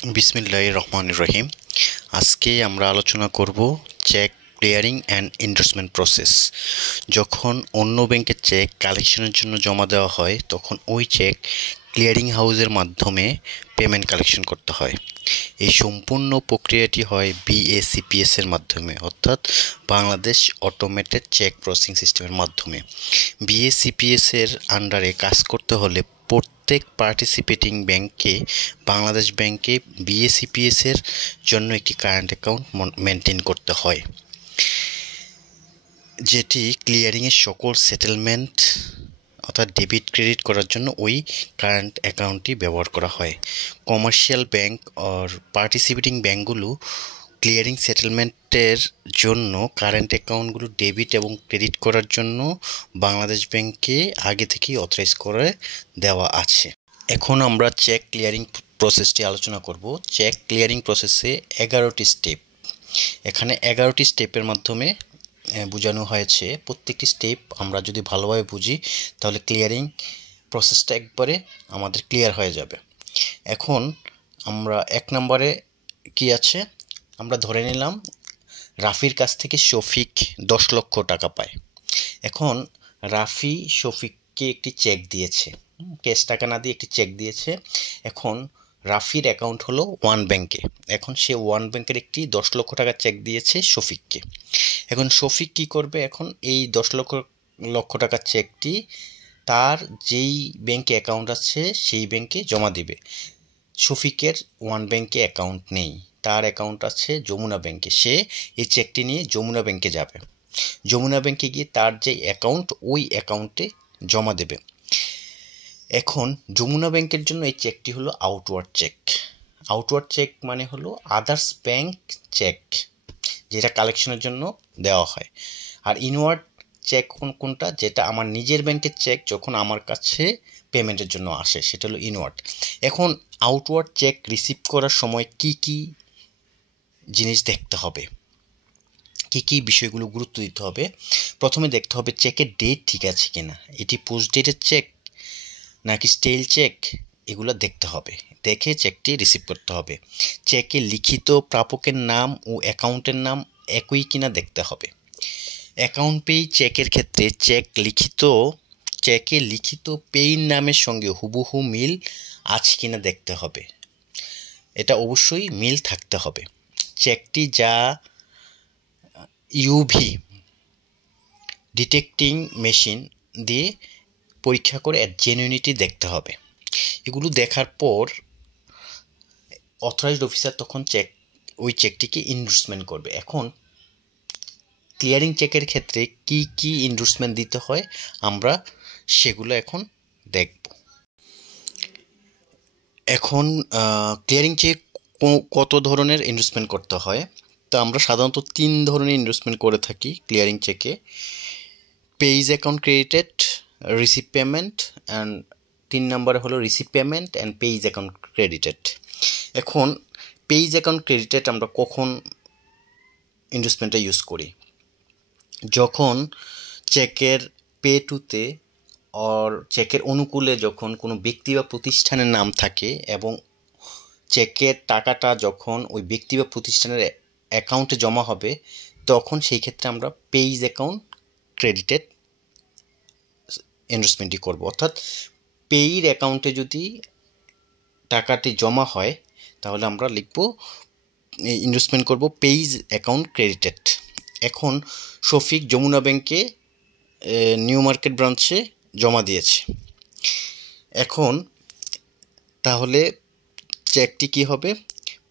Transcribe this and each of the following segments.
বিসমিল্লাহির রহমানির রহিম। আজকে আমরা আলোচনা করব cheque clearing and endorsement process. যখন অন্য ব্যাংকে চেক কালেকশনের জন্য জমা দেওয়া হয় তখন ওই চেক ক্লিয়ারিং হাউসের মাধ্যমে পেমেন্ট কালেকশন করতে হয়। এই সম্পূর্ণ প্রক্রিয়াটি হয় বিএসিপিএস এর মাধ্যমে, অর্থাৎ বাংলাদেশ অটোমেটেড চেক প্রসেসিং সিস্টেমের মাধ্যমে। বিএসিপিএস এর আন্ডারে কাজ করতে হলে প্রত্যেক পার্টিসিপেটিং ব্যাংকে বাংলাদেশ ব্যাংকে বিএসিপিএস এর জন্য একটি কারেন্ট অ্যাকাউন্ট মেনটেন করতে হয়, যেটি ক্লিয়ারিংয়ের সকল সেটেলমেন্ট অর্থাৎ ডেবিট ক্রেডিট করার জন্য ওই কারেন্ট অ্যাকাউন্টটি ব্যবহার করা হয়। কমার্শিয়াল ব্যাংক আর পার্টিসিপেটিং ব্যাংকগুলো ক্লিয়ারিং সেটেলমেন্টের জন্য কারেন্ট অ্যাকাউন্টগুলো ডেবিট এবং ক্রেডিট করার জন্য বাংলাদেশ ব্যাংকে আগে থেকেই অথরাইজ করে দেওয়া আছে। এখন আমরা চেক ক্লিয়ারিং প্রসেসটি আলোচনা করব। চেক ক্লিয়ারিং প্রসেসে 11টি স্টেপ। এখানে 11টি স্টেপের মাধ্যমে বোঝানো হয়েছে। প্রত্যেকটি স্টেপ আমরা যদি ভালোভাবে বুঝি তাহলে ক্লিয়ারিং প্রসেসটা একবারে আমাদের ক্লিয়ার হয়ে যাবে। এখন আমরা 1 নম্বরে কি আছে, আমরা ধরে নিলাম রাফির কাছ থেকে শফিক 10 লক্ষ টাকা পায়। এখন রাফি শফিককে একটি চেক দিয়েছে, ক্যাশ টাকা না দিয়ে একটি চেক দিয়েছে। এখন রাফির অ্যাকাউন্ট হলো ওয়ান ব্যাংকে। এখন সে ওয়ান ব্যাংকের একটি 10 লক্ষ টাকা চেক দিয়েছে শফিককে। এখন শফিক কি করবে, এখন এই 10 লক্ষ টাকার চেকটি তার যেই ব্যাংকে অ্যাকাউন্ট আছে সেই ব্যাংকে জমা দিবে। শফিকের ওয়ান ব্যাংকে অ্যাকাউন্ট নেই, তার অ্যাকাউন্ট আছে যমুনা ব্যাংকে। সে এই চেকটি নিয়ে যমুনা ব্যাংকে যাবে। যমুনা ব্যাংকে গিয়ে তার যে অ্যাকাউন্ট ওই অ্যাকাউন্টে জমা দেবে। এখন যমুনা ব্যাংকের জন্য এই চেকটি হলো আউটওয়ার্ড চেক। আউটওয়ার্ড চেক মানে হলো আদার্স ব্যাংক চেক, যেটা কালেকশনের জন্য দেওয়া হয়। আর ইনওয়ার্ড চেক কোনটা, যেটা আমার নিজের ব্যাংকের চেক যখন আমার কাছে পেমেন্টের জন্য আসে, সেটা হলো ইনওয়ার্ড। এখন আউটওয়ার্ড চেক রিসিভ করার সময় কি কি জিনিস দেখতে হবে, কি কি বিষয়গুলো গুরুত্ব দিতে হবে। প্রথমে দেখতে হবে চেকের ডেট ঠিক আছে কিনা, এটি পোস্ট ডেটের চেক নাকি স্টেল চেক, এগুলো দেখতে হবে। দেখে চেকটি রিসিভ করতে হবে। চেকে লিখিত প্রাপকের নাম ও অ্যাকাউন্টের নাম একই কিনা দেখতে হবে। অ্যাকাউন্ট পেই চেকের ক্ষেত্রে চেকে লিখিত পেইর নামের সঙ্গে হুবহু মিল আছে কিনা দেখতে হবে। এটা অবশ্যই মিল থাকতে হবে। চেকটি যা ইউভি ডিটেক্টিং মেশিন দিয়ে পরীক্ষা করে এর জেনুইনিটি দেখতে হবে। এগুলো দেখার পর অথরাইজড অফিসার তখন ওই চেকটিকে ইনডোর্সমেন্ট করবে। এখন ক্লিয়ারিং চেকের ক্ষেত্রে কি কি ইনডোর্সমেন্ট দিতে হয় আমরা সেগুলো এখন দেখব। এখন ক্লিয়ারিং চেক কত ধরনের ইনডোর্সমেন্ট করতে হয়, তা আমরা সাধারণত 3 ধরনের ইনডোর্সমেন্ট করে থাকি ক্লিয়ারিং চেকে। Page account credited, receive payment, and 3 নম্বরে হলো receive payment and payee's account credited. এখন পেইজ অ্যাকাউন্ট ক্রেডিটেড আমরা কখন ইনডোর্সমেন্টটা ইউজ করি, যখন চেকের পে টুতে আর চেকের অনুকূলে যখন কোনো ব্যক্তি বা প্রতিষ্ঠানের নাম থাকে এবং চেকের টাকাটা যখন ওই ব্যক্তি বা প্রতিষ্ঠানের অ্যাকাউন্টে জমা হবে, তখন সেই ক্ষেত্রে আমরা পেইজ অ্যাকাউন্ট ক্রেডিটেড ইনডোর্সমেন্টটি করব। অর্থাৎ পেইর অ্যাকাউন্টে যদি টাকাটি জমা হয় তাহলে আমরা লিখব ইনডোর্সমেন্ট করব পেইজ অ্যাকাউন্ট ক্রেডিটেড। এখন শফিক যমুনা ব্যাংকে নিউ মার্কেট ব্রাঞ্চে জমা দিয়েছে। এখন তাহলে চেকটি কি হবে,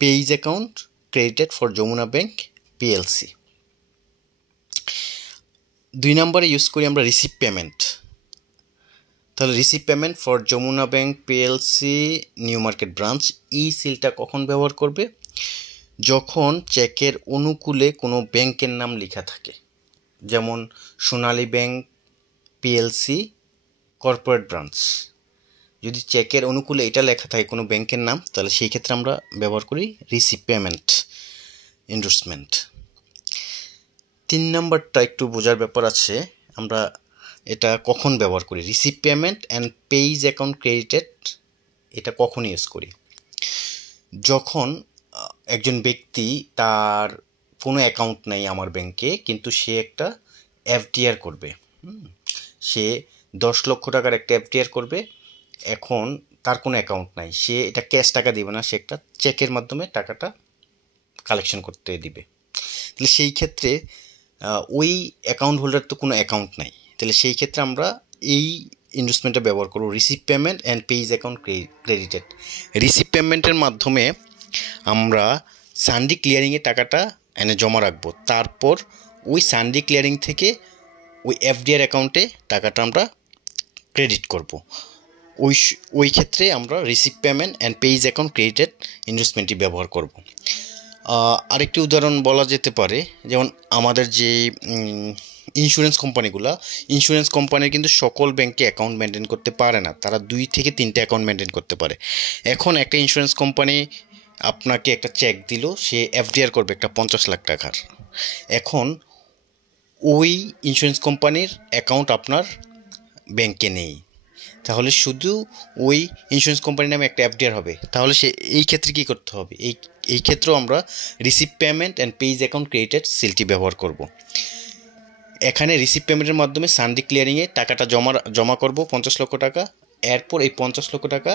payee's account credited for Jamuna bank PLC. 2 নম্বরে ইউজ করি আমরা রিসিভ পেমেন্ট। তাহলে receive payment for Jamuna bank PLC new market branch, এই সিলটা কখন ব্যবহার করবে, যখন চেকের অনুকূলে কোনো ব্যাংকের নাম লেখা থাকে, যেমন সোনালী ব্যাংক পিএলসি কর্পোরেট ব্রাঞ্চ। যদি চেকের অনুকূলে এটা লেখা থাকে কোনো ব্যাংকের নাম, তাহলে সেই ক্ষেত্রে আমরা ব্যবহার করি রিসিভ পেমেন্ট ইনডোর্সমেন্ট। 3 নম্বরটা একটু বোঝার ব্যাপার আছে, আমরা এটা কখন ব্যবহার করি, receive payment and payee's account credited, এটা কখন ইউজ করি। যখন একজন ব্যক্তি তার কোনো অ্যাকাউন্ট নেই আমার ব্যাংকে, কিন্তু সে একটা এফডিআর করবে, সে 10 লক্ষ টাকার একটা এফডিআর করবে। এখন তার কোনো অ্যাকাউন্ট নাই, সে এটা ক্যাশ টাকা দিবে না, সে একটা চেকের মাধ্যমে টাকাটা কালেকশন করতে দিবে। তাহলে সেই ক্ষেত্রে ওই অ্যাকাউন্ট হোল্ডার তো কোনো অ্যাকাউন্ট নাই, তাহলে সেই ক্ষেত্রে আমরা এই ইনভেস্টমেন্টটা ব্যবহার করব, receive payment and payee's account credited. Receive পেমেন্টের মাধ্যমে আমরা সানডে ক্লিয়ারিংয়ে টাকাটা এনে জমা রাখবো, তারপর ওই সানডে ক্লিয়ারিং থেকে ওই এফডিআর অ্যাকাউন্টে টাকাটা আমরা ক্রেডিট করব। ওই ক্ষেত্রে আমরা receive payment and payee's account credited ইনভেস্টমেন্টটি ব্যবহার করব। আরেকটি উদাহরণ বলা যেতে পারে, যেমন আমাদের যে ইন্স্যুরেন্স কোম্পানির কিন্তু সকল ব্যাংকে অ্যাকাউন্ট মেনটেন করতে পারে না, তারা 2 থেকে 3টে অ্যাকাউন্ট মেনটেন করতে পারে। এখন একটা ইন্স্যুরেন্স কোম্পানি আপনাকে একটা চেক দিল, সে এফডিআর করবে একটা 50 লাখ টাকার। এখন ওই ইন্স্যুরেন্স কোম্পানির অ্যাকাউন্ট আপনার ব্যাংকে নেই, তাহলে শুধু ওই ইন্স্যুরেন্স কোম্পানির নামে একটা এফডিআর হবে। তাহলে এই ক্ষেত্রে কী করতে হবে? এই ক্ষেত্রেও আমরা receive payment and payee's account credited silty ব্যবহার করব। এখানে রিসিভ পেমেন্টের মাধ্যমে সানডে ক্লিয়ারিংয়ে টাকাটা জমা করব 50 লক্ষ টাকা। এরপর এই 50 লক্ষ টাকা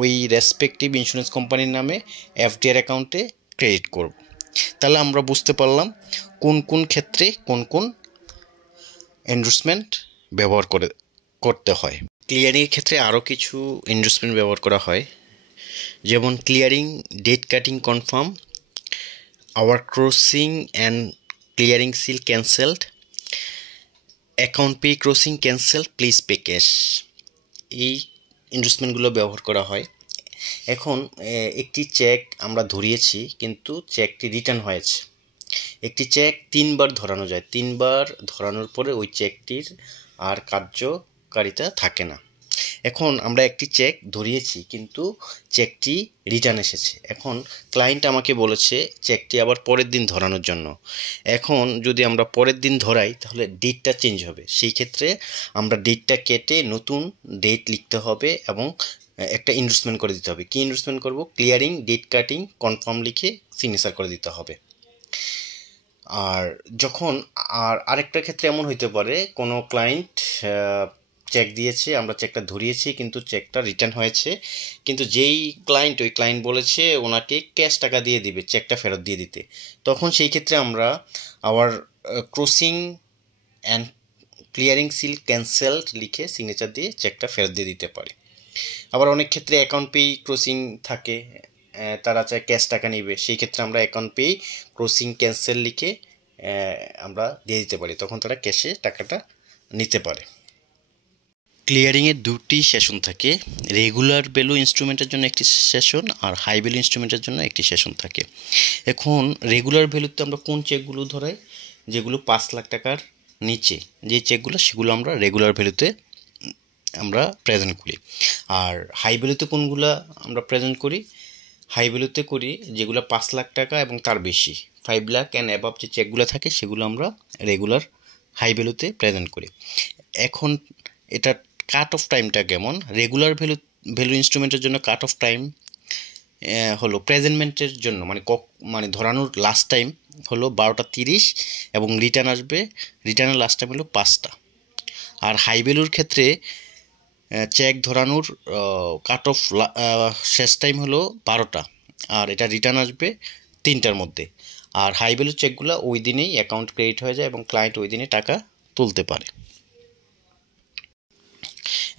ওই রেসপেক্টিভ ইন্স্যুরেন্স কোম্পানির নামে এফডিআর অ্যাকাউন্টে ক্রেডিট করব। তাহলে আমরা বুঝতে পারলাম কোন কোন ক্ষেত্রে কোন কোন ইনভেস্টমেন্ট ব্যবহার করতে হয়। ক্লিয়ারিংয়ের ক্ষেত্রে আরও কিছু ইনভেস্টমেন্ট ব্যবহার করা হয়, যেমন clearing date cutting confirm, our crossing and clearing seal cancelled, account pay crossing cancel, please pay cash. এই ইনভেস্টমেন্টগুলো ব্যবহার করা হয়। এখন একটি চেক আমরা ধরিয়েছি কিন্তু চেকটি রিটার্ন হয়েছে। একটি চেক 3বার ধরানো যায়, 3বার ধরানোর পরে ওই চেকটির আর কার্যকারিতা থাকে না। এখন আমরা একটি চেক ধরিয়েছি কিন্তু চেকটি রিটার্ন এসেছে। এখন ক্লায়েন্ট আমাকে বলেছে চেকটি আবার পরের দিন ধরানোর জন্য। এখন যদি আমরা পরের দিন ধরাই তাহলে ডেটটা চেঞ্জ হবে, সেই ক্ষেত্রে আমরা ডেটটা কেটে নতুন ডেট লিখতে হবে এবং একটা ইনভেস্টমেন্ট করে দিতে হবে। কি ইনভেস্টমেন্ট করব? ক্লিয়ারিং ডেট কাটিং কনফার্ম লিখে সিগনেচার করে দিতে হবে। আর যখন আরেকটা ক্ষেত্রে এমন হইতে পারে, কোনো ক্লায়েন্ট চেক দিয়েছে, আমরা চেকটা ধরিয়েছি কিন্তু চেকটা রিটার্ন হয়েছে, কিন্তু যেই ওই ক্লায়েন্ট বলেছে ওনাকে ক্যাশ টাকা দিয়ে দিবে, চেকটা ফেরত দিয়ে দিতে। তখন সেই ক্ষেত্রে আমরা our crossing and clearing seal cancelled লিখে সিগনেচার দিয়ে চেকটা ফেরত দিয়ে দিতে পারি। আবার অনেক ক্ষেত্রে অ্যাকাউন্ট পে ক্রসিং থাকে, তারা চায় ক্যাশ টাকা নিবে, সেই ক্ষেত্রে আমরা অ্যাকাউন্ট পে ক্রসিং ক্যান্সেল লিখে আমরা দিয়ে দিতে পারি, তখন তারা ক্যাশে টাকাটা নিতে পারে। ক্লিয়ারিংয়ের 2টি সেশন থাকে, রেগুলার ভ্যালু ইনস্ট্রুমেন্টের জন্য একটি সেশন আর হাই ভ্যালু ইনস্ট্রুমেন্টের জন্য একটি সেশন থাকে। এখন রেগুলার ভ্যালুতে আমরা কোন চেকগুলো ধরাই? যেগুলো 5 লাখ টাকার নিচে যে চেকগুলো, সেগুলো আমরা রেগুলার ভ্যালুতে আমরা প্রেজেন্ট করি। আর হাই ভ্যালুতে কোনগুলো আমরা প্রেজেন্ট করি? হাই ভ্যালুতে করি যেগুলো 5 লাখ টাকা এবং তার বেশি, 5 লাখ অ্যান্ড অ্যাবাভ যে চেকগুলো থাকে সেগুলো আমরা রেগুলার হাই ভ্যালুতে প্রেজেন্ট করি। এখন এটা কাট অফ টাইমটা কেমন? রেগুলার ভ্যালু ইনস্ট্রুমেন্টের জন্য কাট অফ টাইম হলো প্রেজেন্টমেন্টের জন্য মানে ধরানোর লাস্ট টাইম হলো 12টা 30 এবং রিটার্নের লাস্ট টাইম হলো 5টা। আর হাই ভ্যালুর ক্ষেত্রে চেক ধরানোর কাট অফ শেষ টাইম হলো 12টা, আর এটা রিটার্ন আসবে 3টার মধ্যে। আর হাই ভ্যালু চেকগুলো ওই দিনেই অ্যাকাউন্ট ক্রেডিট হয়ে যায় এবং ক্লায়েন্ট ওই দিনে টাকা তুলতে পারে।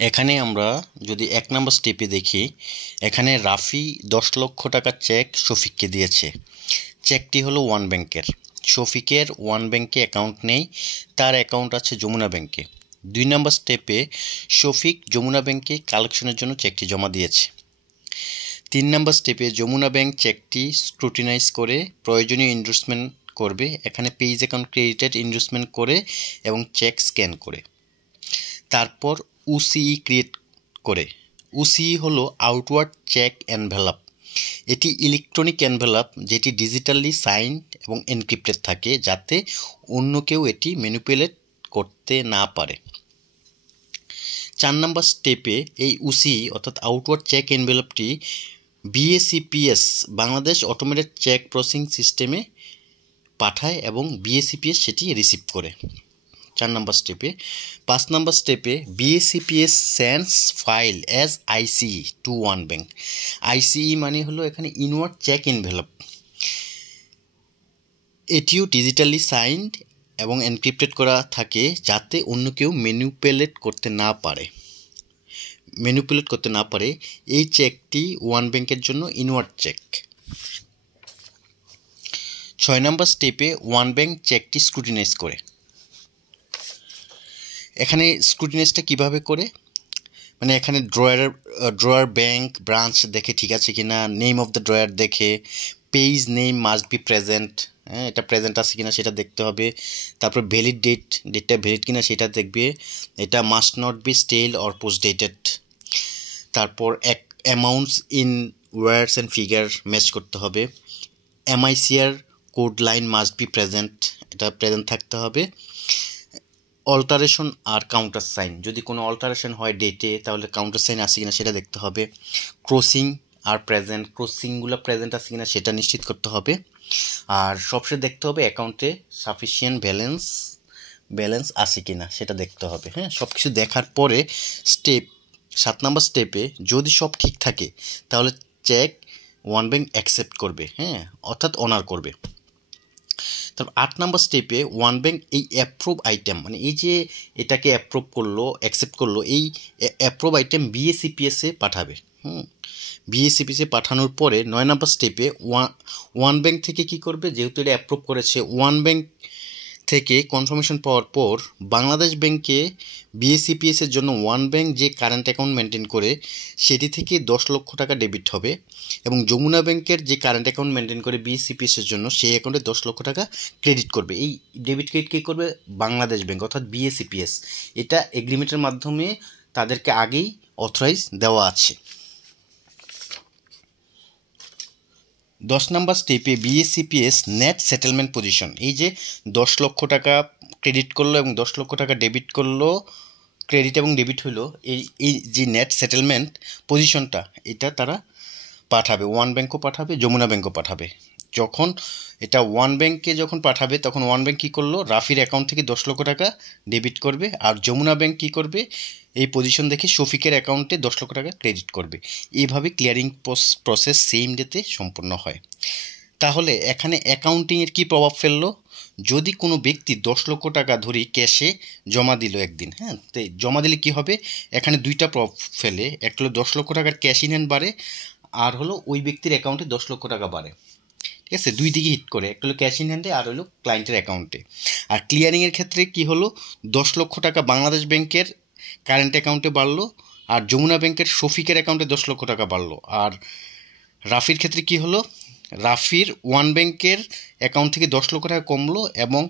এখানে আমরা যদি 1 নম্বর স্টেপে দেখি, এখানে রাফি 10 লক্ষ টাকার চেক শফিককে দিয়েছে। চেকটি হলো ওয়ান ব্যাংকের। শফিকের ওয়ান ব্যাংকে অ্যাকাউন্ট নেই, তার অ্যাকাউন্ট আছে যমুনা ব্যাংকে। 2 নম্বর স্টেপে শফিক যমুনা ব্যাংকে কালেকশনের জন্য চেকটি জমা দিয়েছে। 3 নম্বর স্টেপে যমুনা ব্যাংক চেকটি স্ক্রুটিনাইজ করে প্রয়োজনীয় ইনভেস্টমেন্ট করবে, এখানে পেইজ অ্যাকাউন্ট ক্রেডিটেড ইনভেস্টমেন্ট করে এবং চেক স্ক্যান করে। তারপর UCE ক্রিয়েট করে। UCE হলো আউটওয়ার্ড চেক এনভেলপ। এটি ইলেকট্রনিক এনভেলপ যেটি ডিজিটালি সাইন এবং এনক্রিপ্টেড থাকে, যাতে অন্য কেউ এটি ম্যানিপুলেট করতে না পারে। 4 নম্বর স্টেপে এই UCE অর্থাৎ আউটওয়ার্ড চেক এনভেলপটি BACPS Bangladesh automated cheque processing সিস্টেমে পাঠায় এবং বিএসিপিএস সেটি রিসিভ করে 4 নম্বর স্টেপে। 5 নম্বর স্টেপে বিএসিপিএস সেন্ডস ফাইল অ্যাজ আইসিই টু ওয়ান ব্যাংক। আইসিই মানে হলো এখানে ইনওয়ার্ড চেক এনভেলপ। এটিও ডিজিটালি সাইন্ড এবং এনক্রিপ্টেড করা থাকে যাতে অন্য কেউ ম্যানিপুলেট করতে না পারে। এই চেকটি ওয়ান ব্যাংকের জন্য ইনওয়ার্ড চেক। 6 নম্বর স্টেপে ওয়ান ব্যাংক চেকটি স্ক্রুটিনাইজ করে। এখানে স্ক্রুটিনাইজটা কিভাবে করে, মানে এখানে ড্রয়ার ব্যাংক ব্রাঞ্চ দেখে ঠিক আছে কিনা, নেম অফ দ্য ড্রয়ার দেখে, page name must be present, হ্যাঁ এটা প্রেজেন্ট আছে কিনা সেটা দেখতে হবে। তারপর ভ্যালিড ডেটটা ভ্যালিড কিনা সেটা দেখবে। এটা must not be stale or post dated. তারপর amounts in words and figure match করতে হবে। MICR code line must be present, এটা প্রেজেন্ট থাকতে হবে। অল্টারেশন আর কাউন্টার সাইন, যদি কোনো অল্টারেশন হয় ডেটে তাহলে কাউন্টার সাইন আছে কিনা সেটা দেখতে হবে। ক্রসিং আর প্রেজেন্ট, ক্রসিংগুলো প্রেজেন্ট আছে কিনা সেটা নিশ্চিত করতে হবে। আর সবশেষে দেখতে হবে অ্যাকাউন্টে সাফিসিয়েন্ট ব্যালেন্স আছে কিনা সেটা দেখতে হবে। হ্যাঁ, সব কিছু দেখার পরে 7 নম্বর স্টেপে যদি সব ঠিক থাকে তাহলে চেক ওয়ান ব্যাংক অ্যাকসেপ্ট করবে, হ্যাঁ অর্থাৎ অনার করবে। তারপর 8 নম্বর স্টেপে ওয়ান ব্যাংক এই অ্যাপ্রুভ আইটেম, মানে এই যে এটাকে অ্যাপ্রুভ করলো, অ্যাকসেপ্ট করলো, এই অ্যাপ্রুভ আইটেম বিএসিপিএসে পাঠাবে। বিএসিপিএসে পাঠানোর পরে 9 নম্বর স্টেপে ওয়ান ব্যাংক থেকে কি করবে, যেহেতু এটা অ্যাপ্রুভ করেছে, ওয়ান ব্যাংক থেকে কনফার্মেশন পাওয়ার পর বাংলাদেশ ব্যাংকে বিএসিপিএসের জন্য ওয়ান ব্যাংক যে কারেন্ট অ্যাকাউন্ট মেনটেন করে সেটি থেকে 10 লক্ষ টাকা ডেবিট হবে এবং যমুনা ব্যাংকের যে কারেন্ট অ্যাকাউন্ট মেনটেন করে বিএসিপিএসের জন্য সেই অ্যাকাউন্টে 10 লক্ষ টাকা ক্রেডিট করবে। এই ডেবিট ক্রেডিট কী করবে বাংলাদেশ ব্যাংক অর্থাৎ বিএসিপিএস। এটা এগ্রিমেন্টের মাধ্যমে তাদেরকে আগেই অথরাইজ দেওয়া আছে। 10 নম্বর স্টেপে বিএসিপিএস নেট সেটেলমেন্ট পজিশন, এই যে 10 লক্ষ টাকা ক্রেডিট করলো এবং 10 লক্ষ টাকা ডেবিট করলো, ক্রেডিট এবং ডেবিট হলো, এই যে নেট সেটেলমেন্ট পজিশনটা এটা তারা পাঠাবে, ওয়ান ব্যাংকও পাঠাবে, যমুনা ব্যাংকও পাঠাবে। যখন এটা ওয়ান ব্যাংকে যখন পাঠাবে তখন ওয়ান ব্যাংক কী করলো, রাফির অ্যাকাউন্ট থেকে 10 লক্ষ টাকা ডেবিট করবে, আর যমুনা ব্যাংক কী করবে, এই পজিশন দেখে শফিকের অ্যাকাউন্টে 10 লক্ষ টাকা ক্রেডিট করবে। এইভাবে ক্লিয়ারিং প্রসেস সেম ডেতে সম্পূর্ণ হয়। তাহলে এখানে অ্যাকাউন্টিংয়ের কী প্রভাব ফেললো, যদি কোনো ব্যক্তি 10 লক্ষ টাকা ধরি ক্যাশে জমা দিল একদিন, হ্যাঁ তো জমা দিলে কী হবে, এখানে দুইটা প্রভাব ফেলে, একটা হলো 10 লক্ষ টাকার ক্যাশ ইন হ্যান্ড বাড়ে, আর হলো ওই ব্যক্তির অ্যাকাউন্টে 10 লক্ষ টাকা বাড়ে। ঠিক আছে, দুই দিকে হিট করে, একটা হলো ক্যাশ ইন হ্যান্ডে আর হলো ক্লায়েন্টের অ্যাকাউন্টে। আর ক্লিয়ারিংয়ের ক্ষেত্রে কি হলো, 10 লক্ষ টাকা বাংলাদেশ ব্যাংকের কারেন্ট অ্যাকাউন্টে বাড়লো আর যমুনা ব্যাংকের শফিকের অ্যাকাউন্টে 10 লক্ষ টাকা বাড়লো। আর রাফির ক্ষেত্রে কি হলো, রাফির ওয়ান ব্যাংকের অ্যাকাউন্ট থেকে 10 লক্ষ টাকা কমলো এবং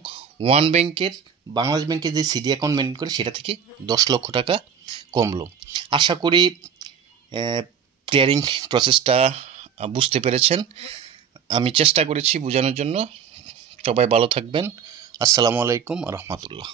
ওয়ান ব্যাংকের বাংলাদেশ ব্যাংকের যে সিডি অ্যাকাউন্ট মেনটেন করে সেটা থেকে 10 লক্ষ টাকা কমলো। আশা করি ক্লিয়ারিং প্রসেসটা বুঝতে পেরেছেন। আমি চেষ্টা করেছি বোঝানোর জন্য। সবাই ভালো থাকবেন। আসসালামু আলাইকুম রহমতুল্লাহ।